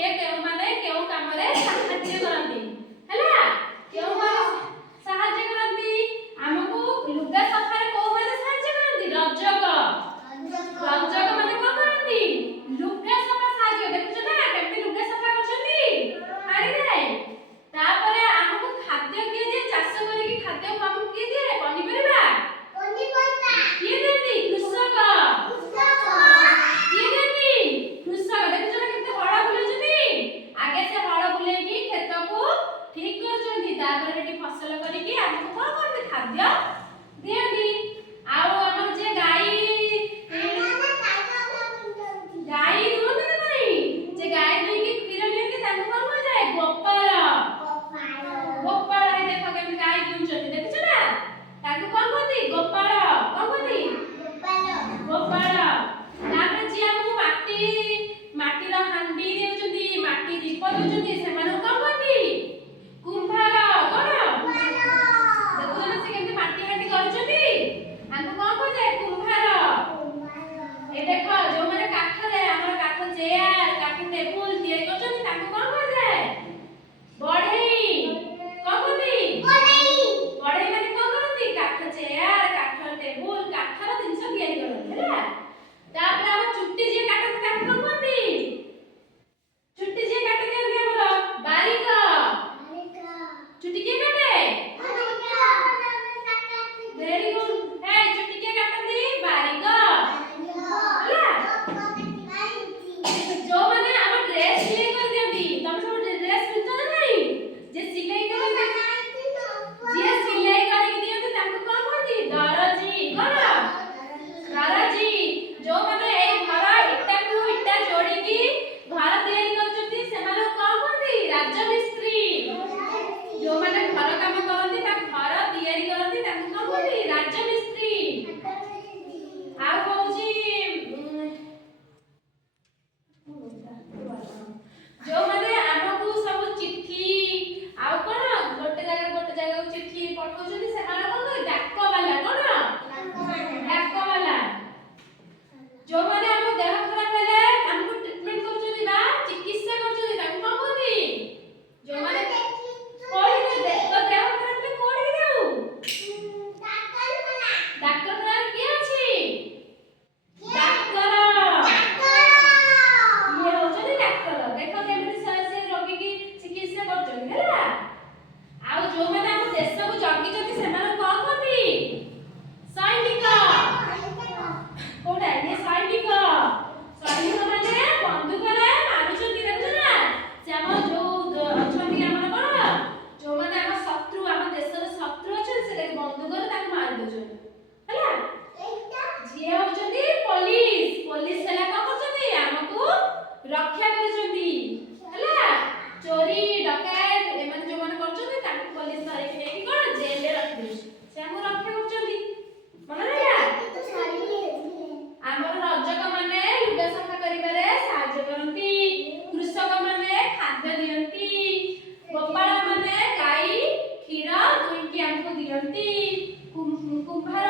किए केउ माने केउ काम रे साहाय्य करंती हैला केउ माने साहाय्य करंती हमकु लुगा सफा रे को माने साहाय्य करंती रंजक माने को करंती लुगा सफा साहाय्य देखछ ना केमती लुगा सफा करछंती हारी रे तापरे हमकु खाद्य किए जे चाष करी कि खाद्य हमकु किए जे पनिपरिबा किए देती कृषक किए देती कृषक देखछ ना केमती हळ बुलेछंती आगे से हळ बुलेकी खेत को ठीक करछंती तापरे हेटी फसल करी कि हमकु कोन करते खाद्य देती आउ हमर जे गाई दुहते ना नहीं जे गाई दुई की क्षीर नियंती तांको कोन हो जाए गोपाल है देखो केमती गाई दुहछंती देखछ ना तांको कोन होती गोपाल कोन होती गोपाल तापरे जे हमकु माटी रो हांडी देउछंती माटी दीप देउछंती सेमानो कोन होती कुंभार कोन देखो ना से केमती माटी हांडी करछंती हमकु कोन हो जाए कुंभार ए देखो जो माने काठ रे हमर काठ चेयर काठ टेबुल तैयारी करछंती तांको कोन हो जाए बढ़ई कोन होती बढ़ई माने कोन करंती काठ चेयर काठ टेबुल काठर जिंस तैयारी करंती हैला तापर हम चुट्टी जे काटते तांको कोन होती चुट्टी जे काटते हमर बारीक चुट्टी के काटे वेरी गुड ए चुट्टी के काटती बारीक हैला जो माने हम ड्रेस सिलाई कर देंती तम सब ड्रेस पिनतो ना नहीं जे सिलाई कर जे सिलाई कर दियंती तांको कोन होती दरजी कोन दरजी जो माने ए घर इटा को इटा जोड़ी की घर तैयारी करछंती सेमानो कोन होती राजमिस्त्री जो माने घर काम करंती ता घर तैयारी करंती तांको कोन होती राजमिस्त्री आ कहूची जो माने हमकु सब चिट्ठी आ कोन गोटे जगह चिट्ठी पठौछंती सेमानो कोन डाक वाला कोन डाक वाला जो माने हम देह खराब हेले हमकु ट्रीटमेंट करछंती बा चिकित्सा करछंती तांको कोन होती जो माने कोड़ी दे तो देह खराब ले कोड़ी जाऊ डाक्टर ना के अछि डाक्टर ये होछनी डाक्टर देखो केमती से रोगी की चिकित्सा करछंती हैला आउ जो माने हम देश को जगिछंती सेमान कोन होती सैनिक कोडा ये सैनिक माने बंदूक रे मारुछंती देखछ ना से हम जो अछंती हमर कोन जो माने हम शत्रु हम देशर शत्रु अछन से बंदूक रे ताक मार दोछन हैला जे होछंती पुलिस हैला का करछंती हमकु रक्षा करछंती हैला चोरी डकैत एमन जो माने करछंती ताक पुलिस धरि के नेकी कोन जेल रे रखि देछ से हमकु रक्षा करछंती मन रहला हमर रजक माने लुगा सफा करिबारे साहाय्य करंती कृषक माने खाद्य दियंती गोपाल माने गाई क्षीर दुई के हमकु दियंती कुंभार